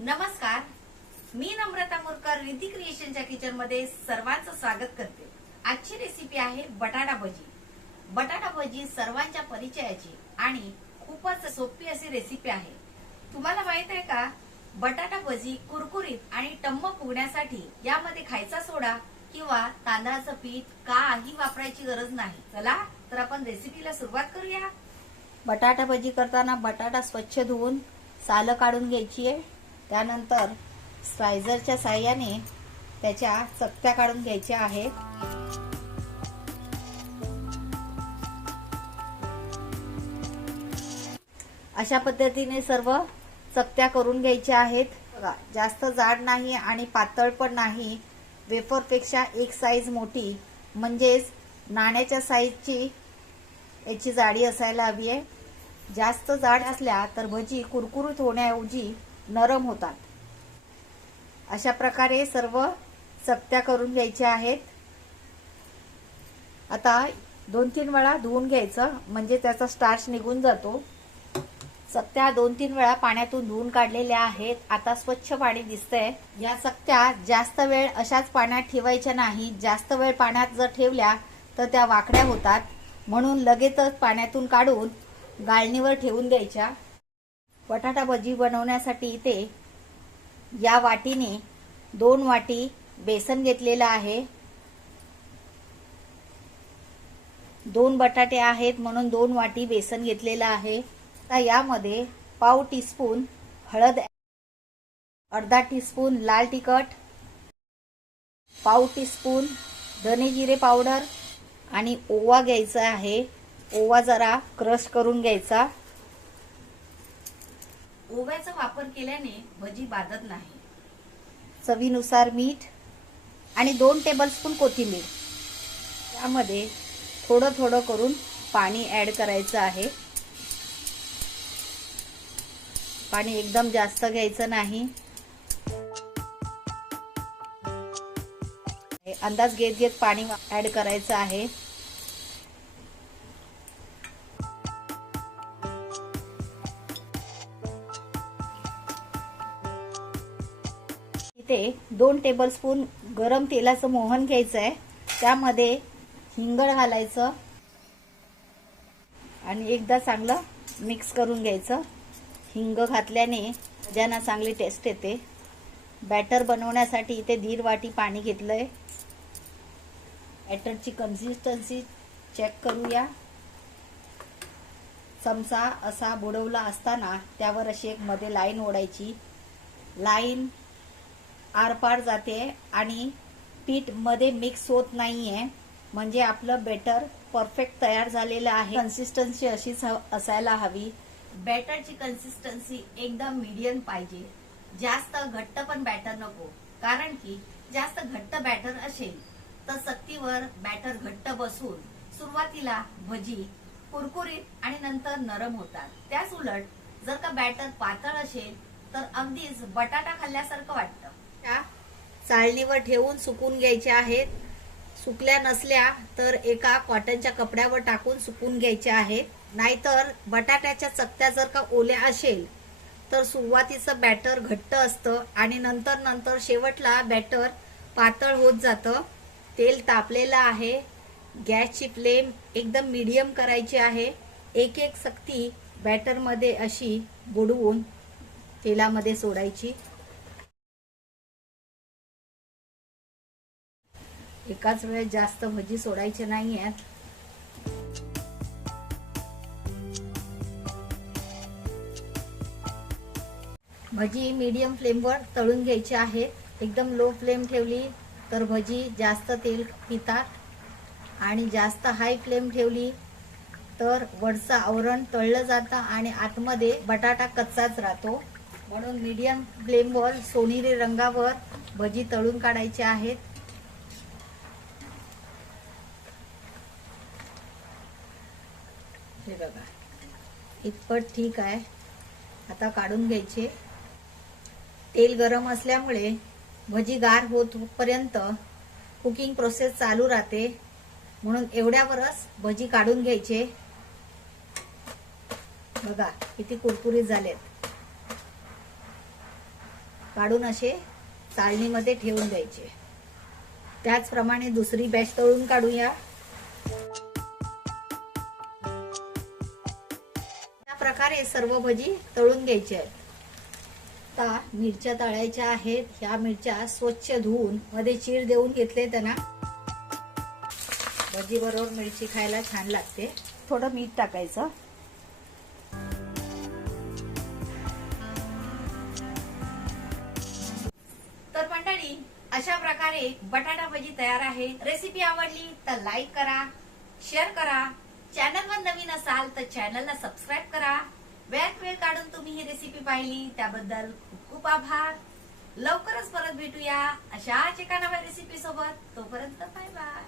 नमस्कार. मी नम्रता मोरकर रिधी क्रिएशनच्या किचनमध्ये सर्वांचं स्वागत करते. आजची रेसिपी आहे बटाटा भजी. बटाटा भजी सर्वांच्या परिचयाची आणि खूपच सोपी अशी रेसिपी आहे. तुम्हाला माहीत आहे का? बटाटा भजी कुरकुरीत आणि टम्म फुगण्यासाठी यामध्ये खायचा सोडा किंवा तांदळाचं पीठ काही वापरायची गरज नाही. चला तर आपण रेसिपीला सुरुवात करूया. बटाटा भजी करताना बटाटा स्वच्छ धुवून सालं काढून घ्यायची आहे. त्यानंतर स्लायझरच्या साह्याने त्याच्या चकत्या काढून घ्यायच्या आहेत. अशा पद्धतीने सर्व चकत्या करून घ्यायच्या आहेत. बघा जास्त जाड नाही आणि पातळ पण नाही. वेफरपेक्षा एक साईज मोठी. म्हणजेच नाण्याच्या साईजची याची जाडी असायला हवी आहे. जास्त जाड असल्या तर भजी कुरकुरीत होण्याऐवजी नरम होतात. अशा प्रकारे सर्व चकत्या करून घ्यायच्या आहेत. आता दोन तीन वेळा धुवून घ्यायचं म्हणजे त्याचा स्टार्च निघून जातो. चकत्या दोन तीन वेळा पाण्यातून धुवून काढलेल्या आहेत. आता स्वच्छ पाणी दिसतंय. या चकत्या जास्त वेळ अशाच पाण्यात ठेवायच्या नाही. जास्त वेळ पाण्यात जर ठेवल्या तर त्या वाकड्या होतात. म्हणून लगेचच पाण्यातून काढून गाळणीवर ठेवून द्यायच्या. बटाटा भजी बनवण्यासाठी इथे या वाटीने दोन वाटी बेसन घेतलेलं आहे. दोन बटाटे आहेत म्हणून दोन वाटी बेसन घेतलेलं आहे. आता यामध्ये पाव टीस्पून हळद अर्धा टीस्पून लाल तिखट पाव टीस्पून धने जिरे पावडर आणि ओवा घ्यायचा आहे. ओवा जरा क्रश करून घ्यायचा. ओव्याचा वापर केल्याने भजी बाधत नाही. चवीनुसार मीठ आणि दोन टेबलस्पून कोथिंबीर. त्यामध्ये थोडं थोडं करून पाणी ॲड करायचं आहे. पाणी एकदम जास्त घ्यायचं नाही. अंदाज घेत घेत पाणी ॲड करायचं आहे. इथे दोन टेबलस्पून गरम तेलाचं मोहन घ्यायचं आहे त्यामध्ये हिंगड घालायचं आणि एकदा चांगलं मिक्स करून घ्यायचं. हिंग घातल्याने ज्यांना चांगली टेस्ट येते. बॅटर बनवण्यासाठी इथे दीड वाटी पाणी घेतलं आहे बॅटरची कन्सिस्टन्सी चेक करूया. चमचा असा बुडवला असताना त्यावर अशी एक मध्ये लाईन ओढायची. लाईन आरपार जाते आणि पीठमध्ये मिक्स होत नाहीये. म्हणजे आपलं बेटर परफेक्ट तयार झालेलं आहे. कन्सिस्टन्सी अशीच असायला हवी. बॅटरची कन्सिस्टन्सी एकदम मीडियम पाहिजे. जास्त घट्ट पण बॅटर नको. कारण की जास्त घट्ट बॅटर असेल तर सक्तीवर बॅटर घट्ट बसून सुरुवातीला भजी कुरकुरीत आणि नंतर नरम होतात. त्याच उलट जर का बॅटर पातळ असेल तर अगदीच बटाटा खाल्ल्यासारखं वाटतं. त्या चाळणीवर ठेवून सुकून घ्यायच्या आहेत. सुकल्या नसल्या तर एका कॉटनच्या कपड्यावर टाकून सुकून घ्यायच्या आहेत. नाहीतर बटाट्याच्या चकत्या जर का ओल्या असेल तर सुरुवातीचं बॅटर घट्ट असतं आणि नंतर नंतर शेवटला बॅटर पातळ होत जातं. तेल तापलेलं आहे. गॅसची फ्लेम एकदम मीडियम करायची आहे. एक एक सक्ती बॅटरमध्ये अशी बुडवून तेलामध्ये सोडायची. एकाच वेळेस जास्त भजी सोडायचे नाही आहेत भजी मीडियम फ्लेमवर तळून घ्यायची आहेत. एकदम लो फ्लेम ठेवली तर भजी जास्त तेल पितात. आणि जास्त हाय फ्लेम ठेवली तर वरचं आवरण तळलं जातं आणि आतमध्ये बटाटा कच्चाच राहतो. म्हणून मीडियम फ्लेमवर सोनेरी रंगावर भजी तळून काढायचे आहेत. हे बघा. इतपत ठीक आहे. आता काढून घ्यायचे. तेल गरम असल्यामुळे भजी गार होतपर्यंत कुकिंग प्रोसेस चालू राहते. म्हणून एवढ्यावरच भजी काढून घ्यायचे. बघा किती कुरकुरीत झालेत. काढून असे चाळणीमध्ये ठेवून द्यायचे. त्याचप्रमाणे दुसरी बॅच तळून काढूया. प्रकारे सर्व भजी तळून घ्यायचे आहेत. आता मिरच्या तळायच्या आहेत. ह्या मिरच्या स्वच्छ धुवून मध्ये चीर देऊन घेतले त्यांना. भजी बरोबर मिरची खायला छान लागते. थोडं मीठ टाकायचं. तर मंडळी अशा प्रकारे बटाटा भजी तयार आहे. रेसिपी आवडली तर लाईक करा शेअर करा. चॅनल वर नवीन असाल तर चॅनलला सबस्क्राईब करा. वेळात वेळ काढून तुम्ही ही रेसिपी पाहिली त्याबद्दल खूप खूप आभार. लवकरच परत भेटूया अशाच एका नव्या रेसिपी सोबत. तोपर्यंत बाय बाय